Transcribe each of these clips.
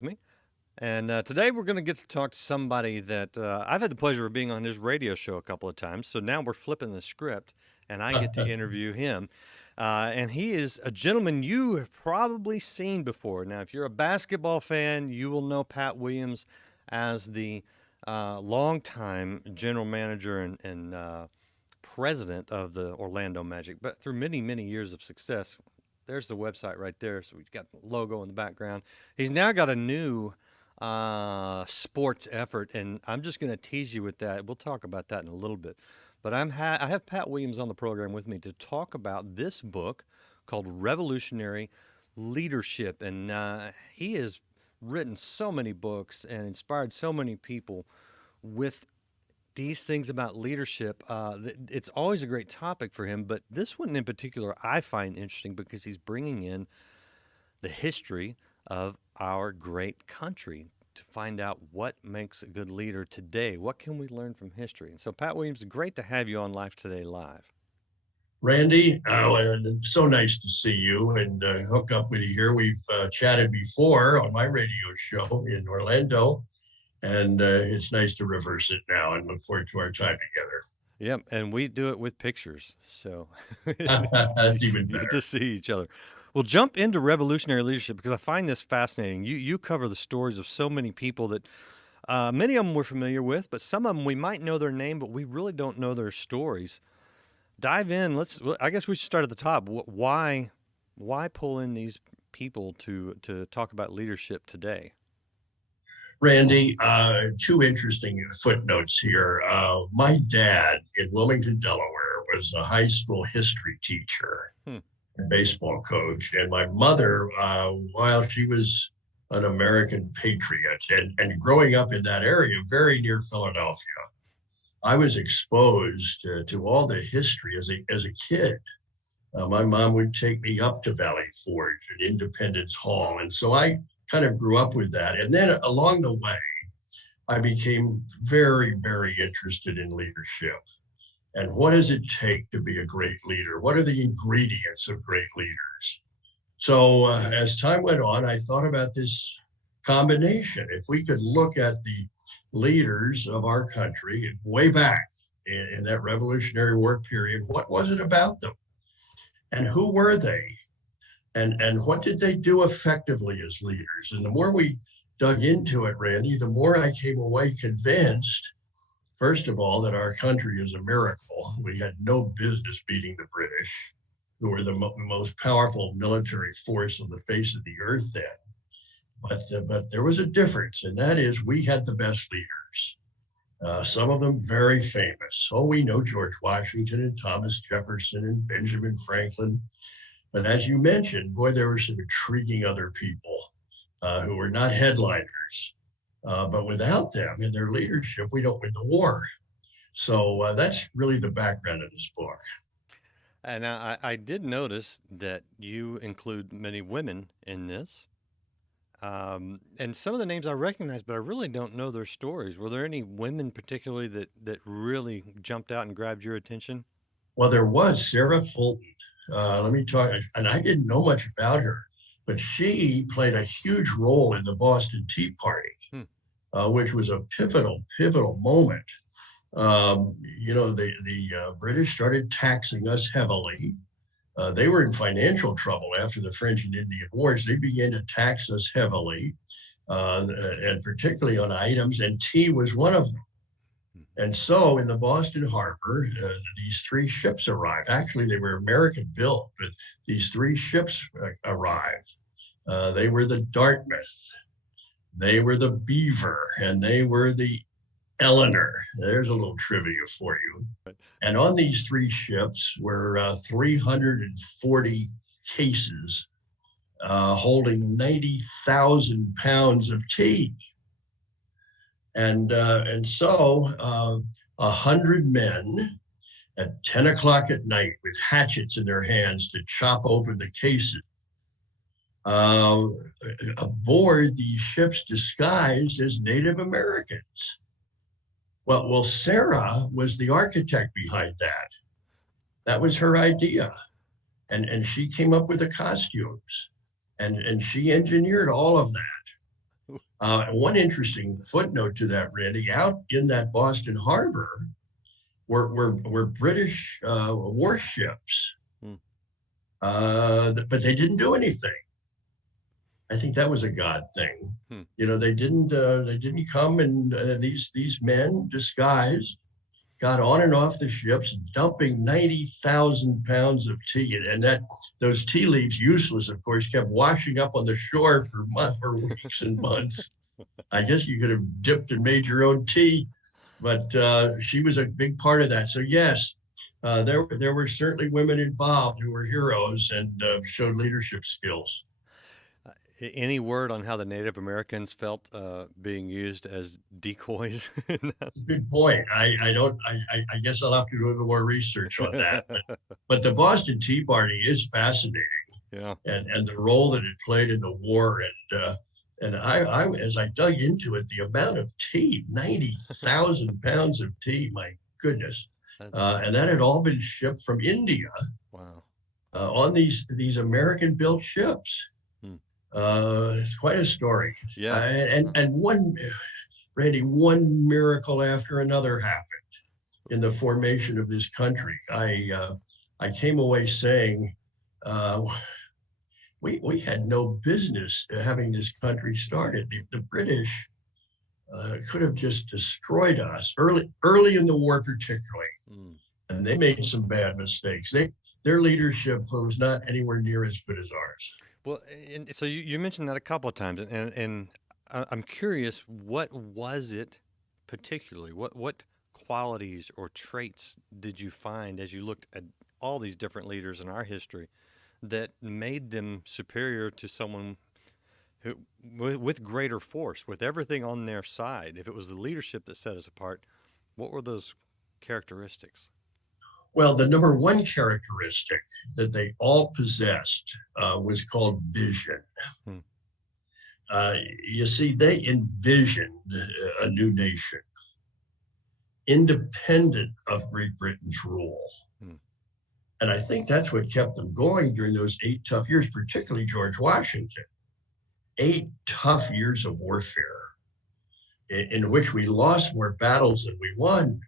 Me. And today we're going to get to talk to somebody that I've had the pleasure of being on his radio show a couple of times. So now we're flipping the script, and I get to interview him. And he is a gentleman you have probably seen before. Now, if you're a basketball fan, you will know Pat Williams as the longtime general manager and president of the Orlando Magic. But through many, many years of success, there's the website right there. So we've got the logo in the background. He's now got a new sports effort, and I'm just going to tease you with that. We'll talk about that in a little bit. But I have Pat Williams on the program with me to talk about this book called Revolutionary Leadership, and he has written so many books and inspired so many people with these things about leadership. It's always a great topic for him, but this one in particular I find interesting because he's bringing in the history of our great country to find out what makes a good leader today. What can we learn from history? And so, Pat Williams, great to have you on Life Today Live. Randy, so nice to see you and hook up with you here. We've chatted before on my radio show in Orlando, and it's nice to reverse it now and look forward to our time together. Yep, and we do it with pictures, so That's even you get better. to see each other. We'll jump into revolutionary leadership because I find this fascinating. You cover the stories of so many people that many of them we're familiar with, but some of them we might know their name, but we really don't know their stories. Dive in. I guess we should start at the top. Why pull in these people to talk about leadership today? Randy, two interesting footnotes here. My dad in Wilmington, Delaware, was a high school history teacher Hmm. and baseball coach. And my mother, while she was an American patriot and growing up in that area, very near Philadelphia, I was exposed to all the history as a kid. My mom would take me up to Valley Forge and Independence Hall. And so I kind of grew up with that. And then along the way, I became very, very interested in leadership. And what does it take to be a great leader? What are the ingredients of great leaders? So as time went on, I thought about this combination. If we could look at the leaders of our country way back in that Revolutionary War period, what was it about them? And who were they? And what did they do effectively as leaders? And the more we dug into it, Randy, the more I came away convinced, first of all, that our country is a miracle. We had no business beating the British, who were the most powerful military force on the face of the earth then. But there was a difference, and that is we had the best leaders. Some of them very famous. Oh, we know George Washington and Thomas Jefferson and Benjamin Franklin. But as you mentioned, boy, there were some intriguing other people who were not headliners. But without them and their leadership, we don't win the war. So that's really the background of this book. And I did notice that you include many women in this. And some of the names I recognize, but I really don't know their stories. Were there any women particularly that really jumped out and grabbed your attention? Well, there was Sarah Fulton. Let me talk, and I didn't know much about her, but she played a huge role in the Boston Tea Party, Hmm. which was a pivotal moment. The British started taxing us heavily. They were in financial trouble after the French and Indian Wars. They began to tax us heavily, and particularly on items, and tea was one of them. And so in the Boston Harbor, these three ships arrived. Actually, they were American built, but these three ships arrived. They were the Dartmouth, they were the Beaver, and they were the Eleanor. There's a little trivia for you. And on these three ships were 340 cases holding 90,000 pounds of tea. And so 100 men at 10 o'clock at night with hatchets in their hands to chop over the cases uh, aboard these ships disguised as Native Americans. Well, Sarah was the architect behind that. That was her idea. And she came up with the costumes and she engineered all of that. One interesting footnote to that, Randy, out in that Boston harbor were British warships, Hmm. but they didn't do anything. I think that was a God thing. Hmm. They didn't come, and these men disguised got on and off the ships, dumping 90,000 pounds of tea. And that those tea leaves, useless, of course, kept washing up on the shore for months, for weeks and months. I guess you could have dipped and made your own tea, but she was a big part of that. So yes, there were certainly women involved who were heroes and showed leadership skills. Any word on how the Native Americans felt being used as decoys? Good point. I don't. I guess I'll have to do a little more research on that. But the Boston Tea Party is fascinating, Yeah. and the role that it played in the war, and I as I dug into it, the amount of tea, 90,000 pounds of tea, my goodness, That's, and that had all been shipped from India wow. on these American built ships. Hmm. It's quite a story, Yeah. and one Randy, one miracle after another happened in the formation of this country. I came away saying uh, we had no business having this country started. The British could have just destroyed us early in the war, particularly, Hmm. and they made some bad mistakes. Their leadership was not anywhere near as good as ours. Well, and so you mentioned that a couple of times, and I'm curious, what was it particularly? What qualities or traits did you find as you looked at all these different leaders in our history that made them superior to someone who, with greater force, with everything on their side? If it was the leadership that set us apart, what were those characteristics? Well, the number one characteristic that they all possessed was called vision. Hmm. Uh, you see, they envisioned a new nation independent of Great Britain's rule. Hmm. And I think that's what kept them going during those 8 tough years, particularly George Washington. 8 tough years of warfare in which we lost more battles than we won.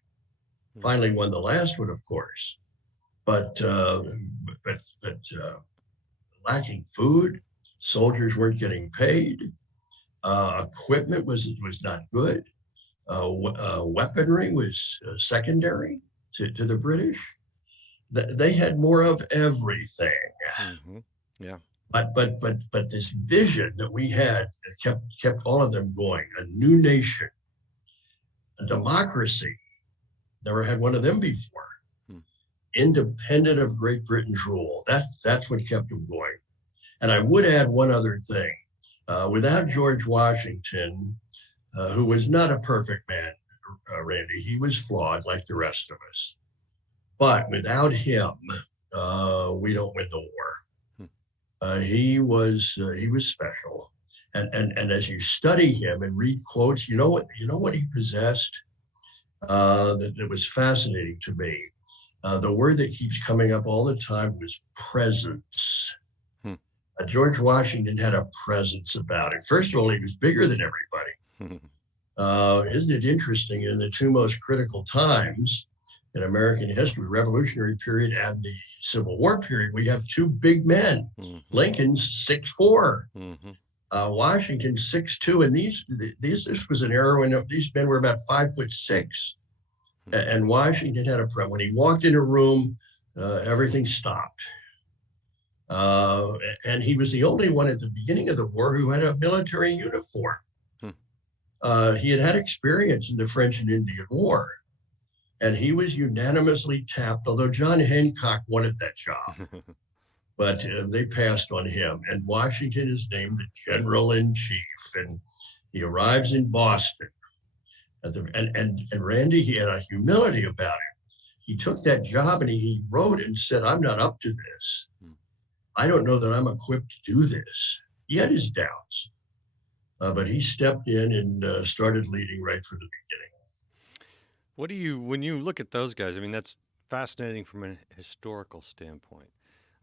Hmm. Finally, won the last one, of course. But lacking food, soldiers weren't getting paid, equipment was not good, weaponry was secondary to the British. They had more of everything, Mm-hmm. Yeah. but this vision that we had kept all of them going. A new nation, a democracy. Never had one of them before. Hmm. Independent of Great Britain's rule. That's what kept them going. And I would add one other thing. Without George Washington, who was not a perfect man, Randy, he was flawed like the rest of us. But without him, we don't win the war. Hmm. He was special, and as you study him and read quotes, you know what he possessed that was fascinating to me. The word that keeps coming up all the time was presence. Hmm. George Washington had a presence about him. First of all, he was bigger than everybody. Hmm. Isn't it interesting? In the two most critical times in American history, Revolutionary period and the Civil War period, we have two big men. Hmm. Lincoln's 6'4", Hmm. Washington 6'2", and this was an era when these men were about 5'6", and Washington had a problem. When he walked in a room, everything stopped. Uh, and he was the only one at the beginning of the war who had a military uniform. Hmm. He had experience in the French and Indian War, and he was unanimously tapped, although John Hancock wanted that job, but they passed on him. And Washington is named the General in Chief, and he arrives in Boston. And Randy, he had a humility about him. He took that job and he wrote and said, "I'm not up to this. I don't know that I'm equipped to do this." He had his doubts, but he stepped in and started leading right from the beginning. What do you, when you look at those guys? I mean, that's fascinating from a historical standpoint.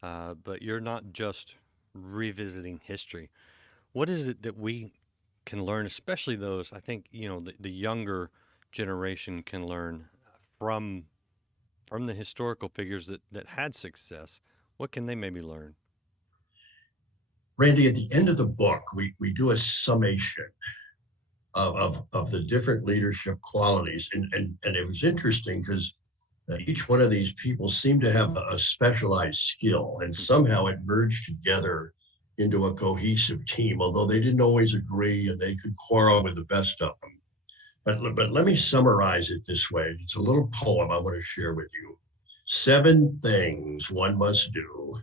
But you're not just revisiting history. What is it that we can learn, especially those, I think, the younger generation can learn from the historical figures that had success? What can they maybe learn? Randy, at the end of the book, we do a summation of the different leadership qualities. And it was interesting because each one of these people seemed to have a specialized skill, and somehow it merged together into a cohesive team, although they didn't always agree and they could quarrel with the best of them. But let me summarize it this way. It's a little poem I want to share with you. 7 things one must do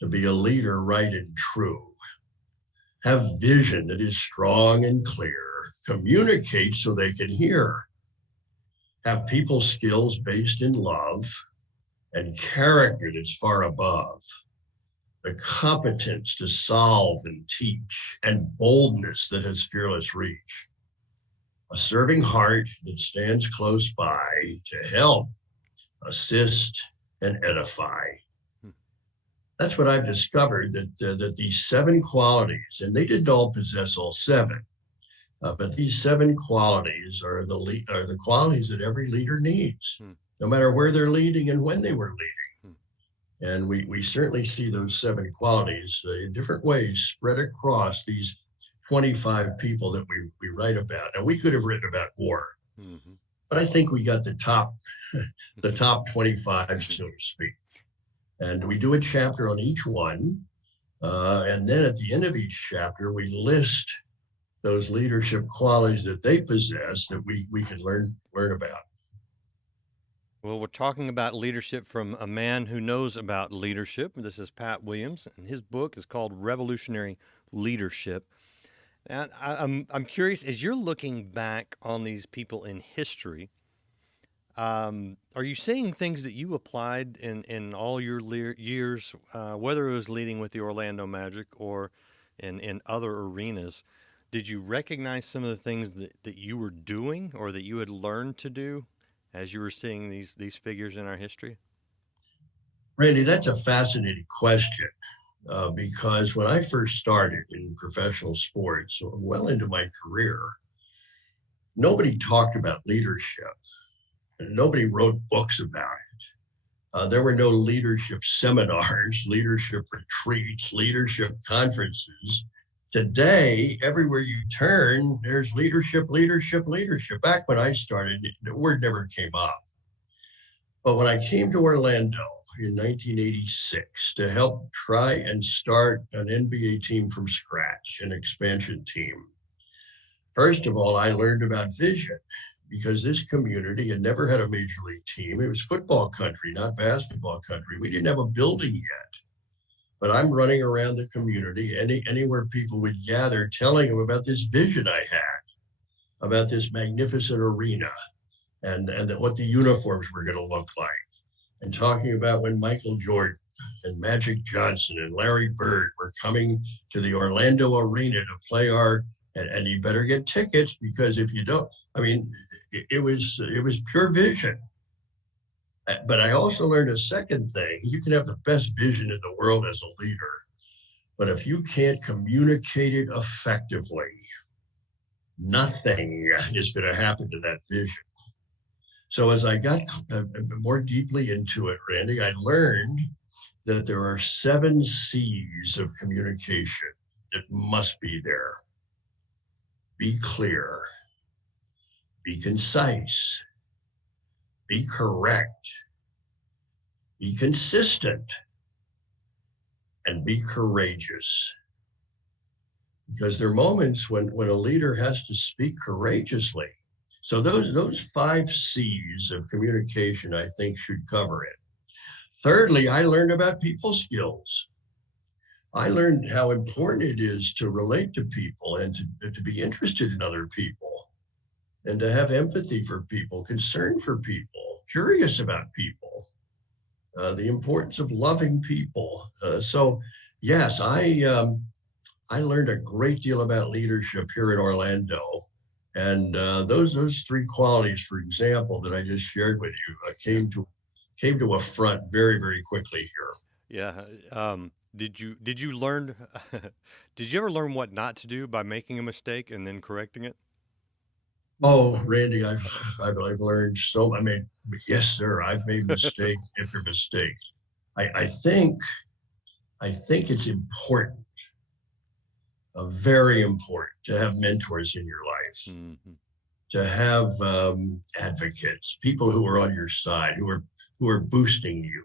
to be a leader right and true. Have vision that is strong and clear. Communicate so they can hear. Have people skills based in love and character that's far above. The competence to solve and teach, and boldness that has fearless reach. A serving heart that stands close by to help, assist, and edify. Hmm. That's what I've discovered, that these 7 qualities, and they didn't all possess all 7, but these 7 qualities are the qualities that every leader needs, Hmm. no matter where they're leading and when they were leading. Hmm. And we certainly see those 7 qualities in different ways spread across these 25 people that we write about. Now, we could have written about more, Mm-hmm. but I think we got the top the top 25, so to speak. And we do a chapter on each one. And then at the end of each chapter, we list those leadership qualities that they possess that we can learn about. Well, we're talking about leadership from a man who knows about leadership. This is Pat Williams, and his book is called Revolutionary Leadership. And I'm curious, as you're looking back on these people in history, are you seeing things that you applied in all your years, whether it was leading with the Orlando Magic or in other arenas? Did you recognize some of the things that you were doing or that you had learned to do as you were seeing these figures in our history? Randy, that's a fascinating question, because when I first started in professional sports, well into my career, nobody talked about leadership. Nobody wrote books about it. There were no leadership seminars, leadership retreats, leadership conferences. Today, everywhere you turn, there's leadership, leadership, leadership. Back when I started, the word never came up. But when I came to Orlando in 1986 to help try and start an NBA team from scratch, an expansion team, first of all, I learned about vision, because this community had never had a major league team. It was football country, not basketball country. We didn't have a building yet. But I'm running around the community, anywhere people would gather, telling them about this vision I had, about this magnificent arena, and what the uniforms were going to look like, and talking about when Michael Jordan and Magic Johnson and Larry Bird were coming to the Orlando arena to play and you better get tickets, because if you don't, I mean, it was pure vision. But I also learned a second thing. You can have the best vision in the world as a leader, but if you can't communicate it effectively, nothing is going to happen to that vision. So as I got more deeply into it, Randy, I learned that there are 7 C's of communication that must be there. Be clear, be concise, be correct, be consistent, and be courageous. Because there are moments when a leader has to speak courageously. So those 5 C's of communication, I think, should cover it. Thirdly, I learned about people skills. I learned how important it is to relate to people and to be interested in other people, and to have empathy for people, concern for people, curious about people, the importance of loving people. So yes, I learned a great deal about leadership here in Orlando. And those 3 qualities, for example, that I just shared with you, came to a front very, very quickly here. Yeah. did you learn did you ever learn what not to do by making a mistake and then correcting it? Oh, Randy, I've learned so. I mean, yes, sir. I've made mistake after mistake. I, I think I think it's important, very important, to have mentors in your life, Hmm. to have advocates, people who are on your side, who are boosting you.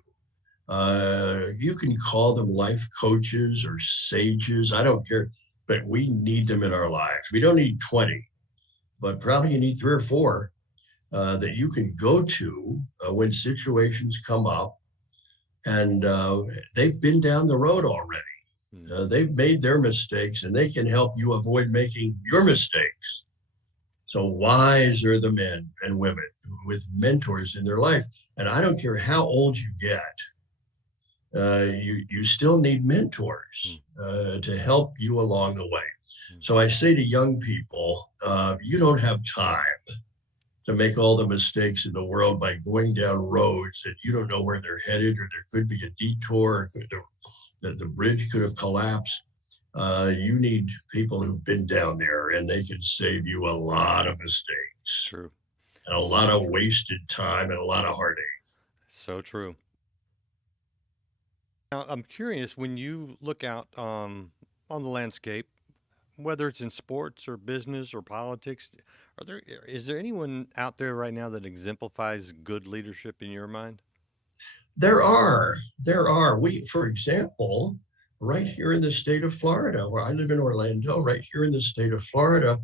You can call them life coaches or sages. I don't care, but we need them in our lives. We don't need 20, but probably you need three or four that you can go to when situations come up, and they've been down the road already. Hmm. They've made their mistakes, and they can help you avoid making your mistakes. So wise are the men and women with mentors in their life. And I don't care how old you get, you still need mentors to help you along the way. So I say to young people, you don't have time to make all the mistakes in the world by going down roads that you don't know where they're headed, or there could be a detour, the bridge could have collapsed. You need people who've been down there, and they can save you a lot of mistakes True. and a lot So of true. wasted time and a lot of heartache. So true. Now, I'm curious when you look out on the landscape, whether it's in sports or business or politics, is there anyone out there right now that exemplifies good leadership in your mind? There are, there are. For example, right here in the state of Florida, where I live in Orlando, right here in the state of Florida,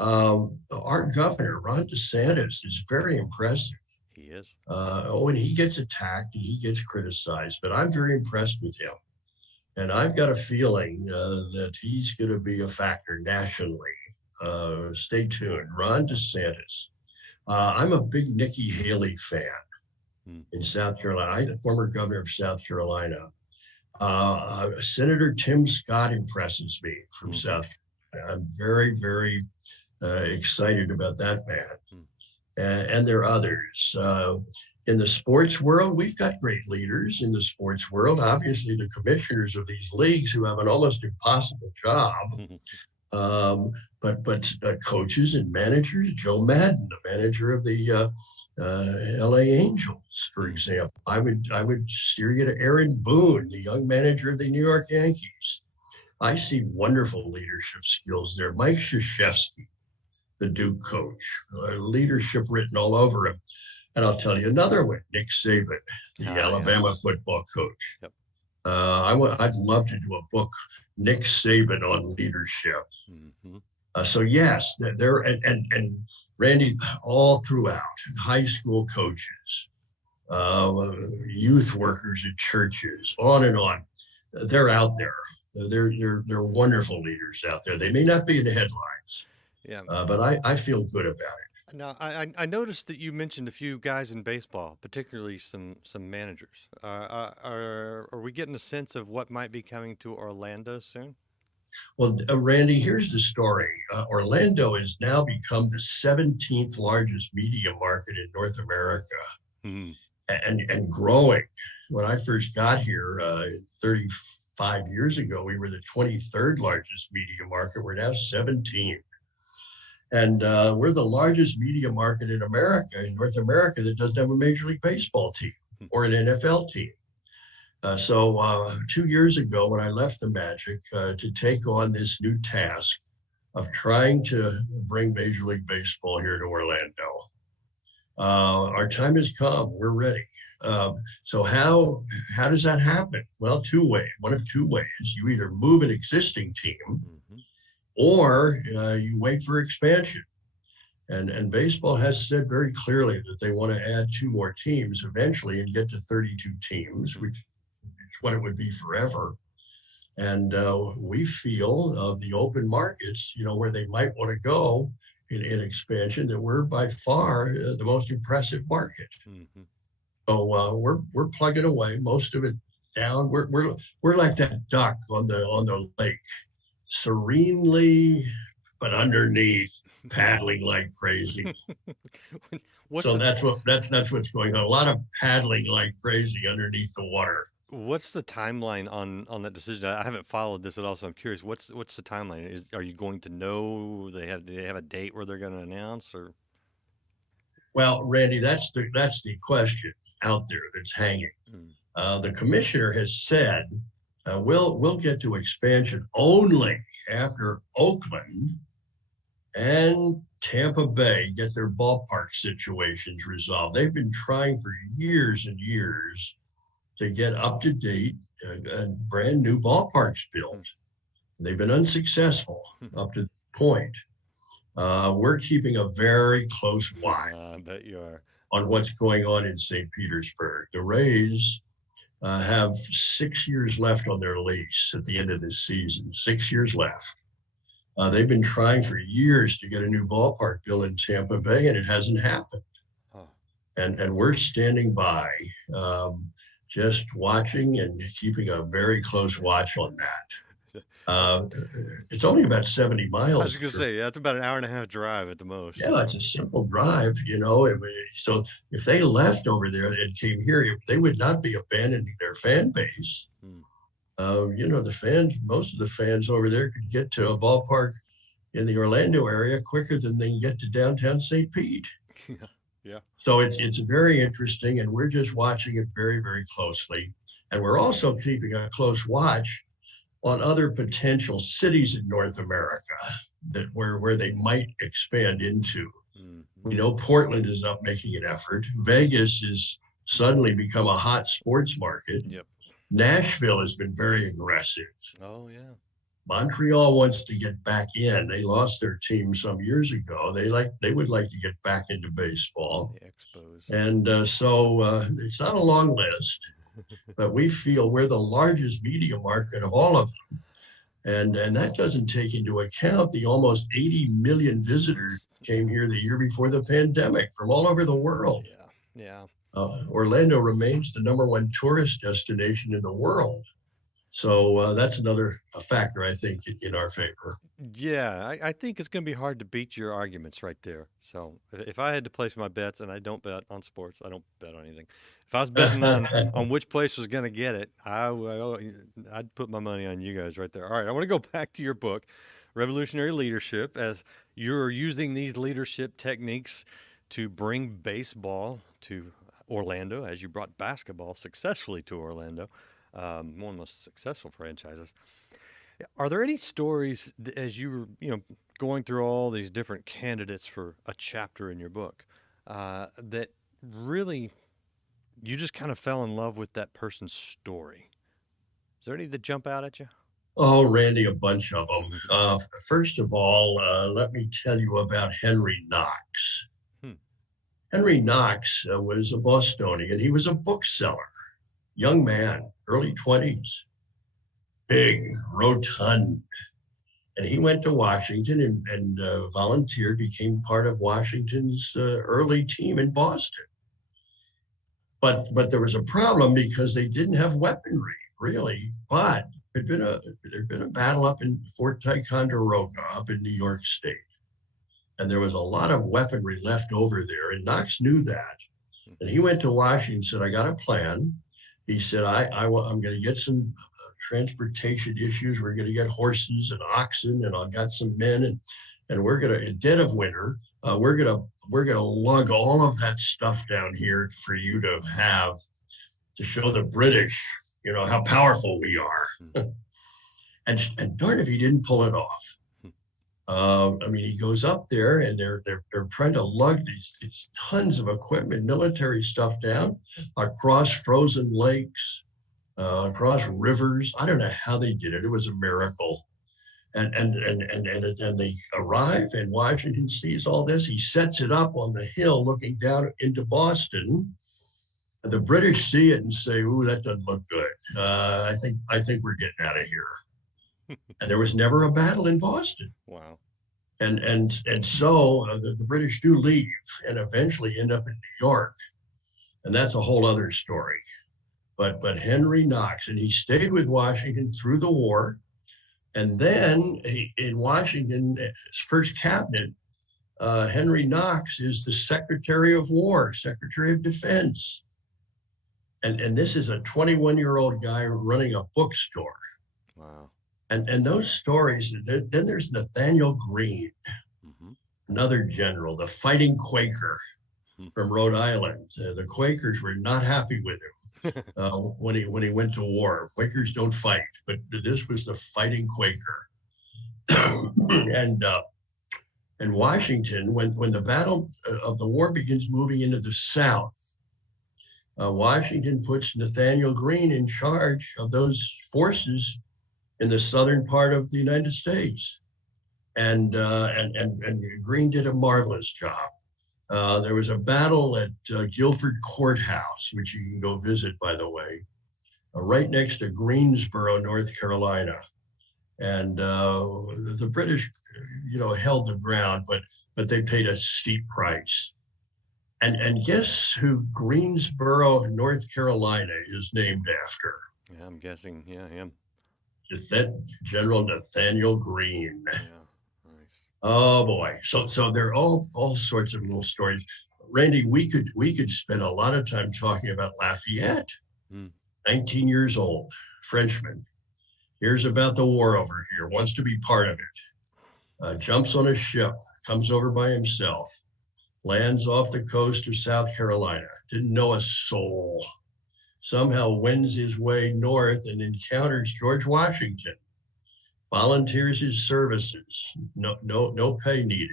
our governor, Ron DeSantis, is very impressive. He is. Oh, and he gets attacked and he gets criticized, but I'm very impressed with him. And I've got a feeling that he's going to be a factor nationally. Stay tuned. Ron DeSantis. I'm a big Nikki Haley fan Mm. in South Carolina. I'm the former governor of South Carolina. Senator Tim Scott impresses me from Hmm. South Carolina. I'm very, very excited about that man. Mm. And there are others. In the sports world, we've got great leaders in the sports world. Obviously, the commissioners of these leagues who have an almost impossible job. Um, but coaches and managers, Joe Madden, the manager of the L.A. Angels, for Mm. example. I would steer you to Aaron Boone, the young manager of the New York Yankees. I see wonderful leadership skills there. Mike Krzyzewski, the Duke coach, leadership written all over him. And I'll tell you another one, Nick Saban, the Ah, yeah. Alabama football coach. Yep. I'd love to do a book, Nick Saban on leadership. Hmm. So yes, there and Randy, all throughout, high school coaches, uh, youth workers at churches, on and on. They're out there. They're wonderful leaders out there. They may not be in the headlines, Yeah. but I feel good about it. Now, I noticed that you mentioned a few guys in baseball, particularly some managers. Are we getting a sense of what might be coming to Orlando soon? Well, Randy, here's the story. Orlando has now become the 17th largest media market in North America, Hmm. and growing. When I first got here 35 years ago, we were the 23rd largest media market. We're now 17. And we're the largest media market in America, in North America, that doesn't have a Major League Baseball team or an NFL team. So 2 years ago, when I left the Magic to take on this new task of trying to bring Major League Baseball here to Orlando, our time has come. We're ready. So how does that happen? Well, two ways. One of two ways. You either move an existing team, Hmm. or you wait for expansion. And baseball has said very clearly that they want to add two more teams eventually and get to 32 teams, which is what it would be forever. And we feel of the open markets, where they might want to go in expansion, that we're by far the most impressive market. Hmm. So we're plugging away, most of it down. We're like that duck on the lake, serenely, but underneath, paddling like crazy. What's So the that's what's going on. A lot of paddling like crazy underneath the water. What's the timeline on that decision? I haven't followed this at all, so I'm curious. What's the timeline? Are you going to know do they have a date where they're going to announce or? Well, Randy, that's the question out there that's hanging. Mm, The commissioner has said we'll get to expansion only after Oakland and Tampa Bay get their ballpark situations resolved. They've been trying for years and years to get up to date and brand new ballparks mm, built. They've been unsuccessful mm. up to the point. We're keeping a very close watch I bet you are. on what's going on in St. Petersburg. The Rays have 6 years left on their lease at the end of this season, 6 years left. They've been trying for years to get a new ballpark built in Tampa Bay, and it hasn't happened. Oh, And we're standing by, just watching and keeping a very close watch on that. Uh, it's only about 70 I was miles. gonna say, yeah, it's about an hour and a half drive at the most. Yeah, it's a simple drive, you know. So if they left over there and came here, they would not be abandoning their fan base. Mm. The fans, most of the fans over there could get to a ballpark in the Orlando area quicker than they can get to downtown St. Pete. Yeah, yeah. So it's very interesting, and we're just watching it very, very closely. And we're also keeping a close watch on other potential cities in North America where they might expand into. Mm. We know Portland is up making an effort. Vegas has suddenly become a hot sports market. Yep. Nashville has been very aggressive. Oh yeah. Montreal wants to get back in. They lost their team some years ago. They would like to get back into baseball, The Expos. and so it's not a long list, but we feel we're the largest media market of all of them, and that doesn't take into account the almost 80 million visitors came here the year before the pandemic from all over the world. Yeah, yeah. Orlando remains the #1 tourist destination in the world. So that's another factor, I think, in our favor. Yeah, I think it's going to be hard to beat your arguments right there. So if I had to place my bets, and I don't bet on sports, I don't bet on anything. If I was betting on which place was going to get it, I'd put my money on you guys right there. All right, I want to go back to your book, Revolutionary Leadership, as you're using these leadership techniques to bring baseball to Orlando, as you brought basketball successfully to Orlando, one of the most successful franchises. Are there any stories as you were, going through all these different candidates for a chapter in your book, that really you just kind of fell in love with that person's story? Is there any that jump out at you? Oh, Randy, a bunch of them. First of all, let me tell you about Henry Knox. Hmm. Henry Knox was a Bostonian. He was a bookseller, young man, early 20s, big, rotund. And he went to Washington and volunteered, became part of Washington's early team in Boston. But there was a problem because they didn't have weaponry, really. But there'd been a battle up in Fort Ticonderoga, up in New York State, and there was a lot of weaponry left over there. And Knox knew that, and he went to Washington and said, "I got a plan." He said, I'm going to get some transportation issues. We're going to get horses and oxen, and I've got some men, and we're going to, in dead of winter, we're going to lug all of that stuff down here for you to have to show the British, how powerful we are. and darn if he didn't pull it off. He goes up there and they're trying to lug these tons of equipment, military stuff down across frozen lakes, across rivers. I don't know how they did it. It was a miracle. And they arrive, and Washington sees all this. He sets it up on the hill looking down into Boston. And the British see it and say, "Ooh, that doesn't look good. I think we're getting out of here." And there was never a battle in Boston. Wow. And so the British do leave and eventually end up in New York. And that's a whole other story. But Henry Knox, and he stayed with Washington through the war. And then in Washington, his first cabinet, Henry Knox is the Secretary of War, Secretary of Defense. And this is a 21-year-old guy running a bookstore. Wow. And those stories, then there's Nathaniel Greene, Hmm. another general, the fighting Quaker from Rhode Island. The Quakers were not happy with him when he went to war. Quakers don't fight, but this was the fighting Quaker. and and Washington, when the battle of the war begins moving into the South, Washington puts Nathaniel Greene in charge of those forces in the southern part of the United States. And Greene did a marvelous job. There was a battle at Guilford Courthouse, which you can go visit, by the way, right next to Greensboro, North Carolina. And the British, held the ground, but they paid a steep price. And guess who Greensboro, North Carolina is named after? Yeah, I'm guessing. Yeah, him. General Nathaniel Greene. Yeah, nice. Oh boy. So there are all sorts of little stories. Randy, we could spend a lot of time talking about Lafayette, 19 years old, Frenchman. Hears about the war over here, wants to be part of it. Jumps on a ship, comes over by himself, lands off the coast of South Carolina, didn't know a soul. Somehow wends his way north and encounters George Washington, volunteers his services, no pay needed.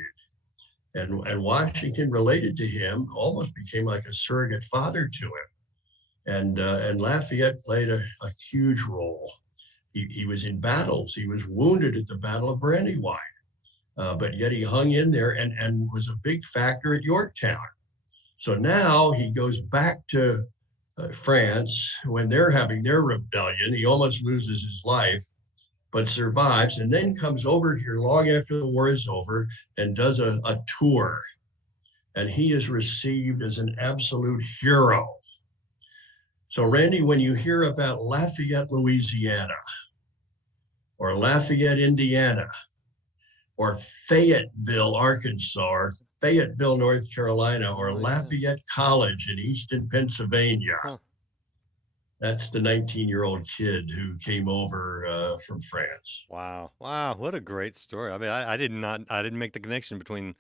And Washington, related to him, almost became like a surrogate father to him. And Lafayette played a huge role. He was in battles. He was wounded at the Battle of Brandywine, but yet he hung in there and was a big factor at Yorktown. So now he goes back to France when they're having their rebellion. He almost loses his life, but survives, and then comes over here long after the war is over and does a tour. And he is received as an absolute hero. So, Randy, when you hear about Lafayette, Louisiana, or Lafayette, Indiana, or Fayetteville, Arkansas, or Fayetteville, North Carolina, or Lafayette College in Easton, Pennsylvania. Huh. That's the 19-year-old kid who came over from France. Wow. Wow. What a great story. I mean, I didn't make the connection between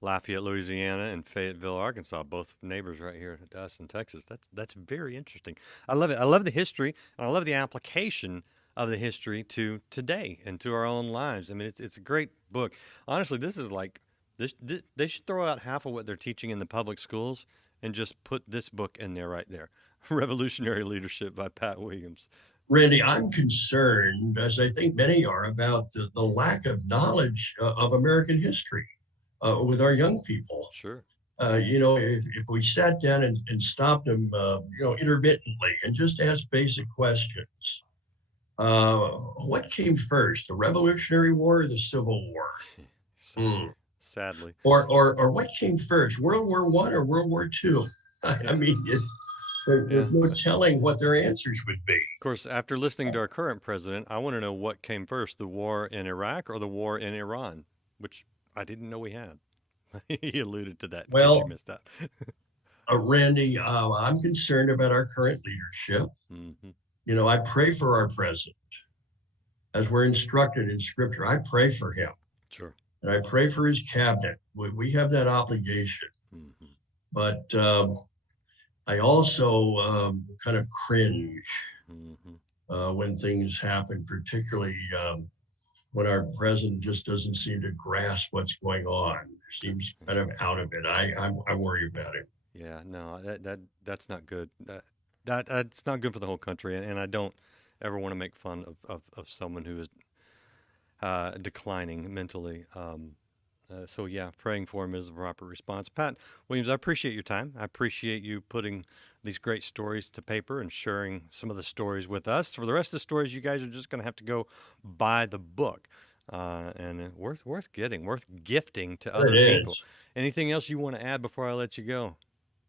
Lafayette, Louisiana and Fayetteville, Arkansas, both neighbors right here to us in Texas. That's very interesting. I love it. I love the history, and I love the application of the history to today and to our own lives. I mean, it's a great book. Honestly, this is like this they should throw out half of what they're teaching in the public schools and just put this book in there right there. Revolutionary Leadership by Pat Williams. Randy, I'm concerned, as I think many are, about the lack of knowledge of American history with our young people. Sure. If we sat down and stopped them, intermittently and just asked basic questions. What came first, the Revolutionary War or the Civil War? Sadly. Or what came first, World War I or World War II? I mean, there's no telling what their answers would be. Of course, after listening to our current president, I want to know what came first, the war in Iraq or the war in Iran, which I didn't know we had. He alluded to that. Well, you missed that. Randy, I'm concerned about our current leadership. Mm-hmm. I pray for our president. As we're instructed in Scripture, I pray for him. Sure. And I pray for his cabinet. We have that obligation. Mm-hmm. But I also kind of cringe when things happen, particularly when our president just doesn't seem to grasp what's going on. Seems kind of out of it. I worry about him. Yeah, no, that's not good. That's not good for the whole country, and I don't ever want to make fun of someone who is declining mentally. So yeah, praying for him is the proper response. Pat Williams, I appreciate your time. I appreciate you putting these great stories to paper and sharing some of the stories with us. For the rest of the stories, you guys are just going to have to go buy the book. And worth gifting to other people. Anything else you want to add before I let you go?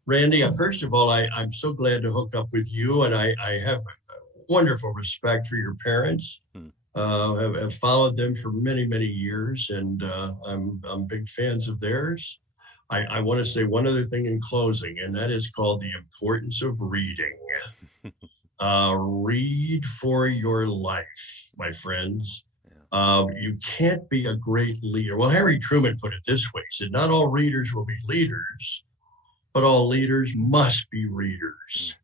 Randy, first of all, I'm so glad to hook up with you, and I have wonderful respect for your parents. Have followed them for many, many years, and I'm big fans of theirs. I want to say one other thing in closing, and that is called the importance of reading. Read for your life, my friends. Yeah. You can't be a great leader. Well, Harry Truman put it this way. He said, not all readers will be leaders, but all leaders must be readers.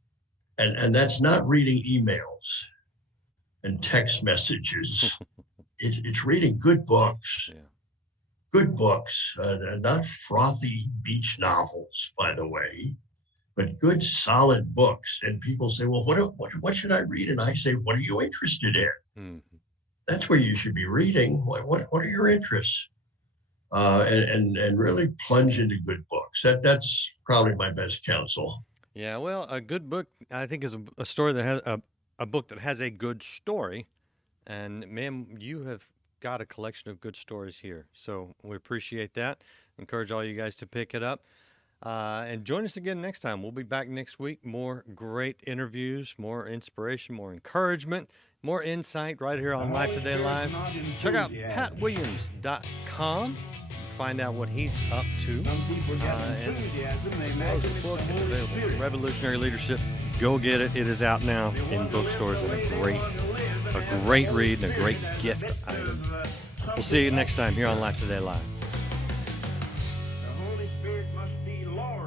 And that's not reading emails and text messages. It's reading good books. Yeah. Good books, not frothy beach novels, by the way, but good, solid books. And people say, well, what should I read? And I say, what are you interested in? Mm-hmm. That's where you should be reading. What are your interests? And really plunge into good books. That's probably my best counsel. Yeah, well, a good book, I think, is a story that has a book that has a good story. And ma'am, you have got a collection of good stories here. So we appreciate that. Encourage all you guys to pick it up. And join us again next time. We'll be back next week. More great interviews, more inspiration, more encouragement, more insight right here on Life Today Live. Check out patwilliams.com. Find out what he's up to. And his book is available. Revolutionary Leadership. Go get it. It is out now in bookstores, and a great read and a great gift item. We'll see you next time here on Life Today Live. The Holy Spirit must be Lord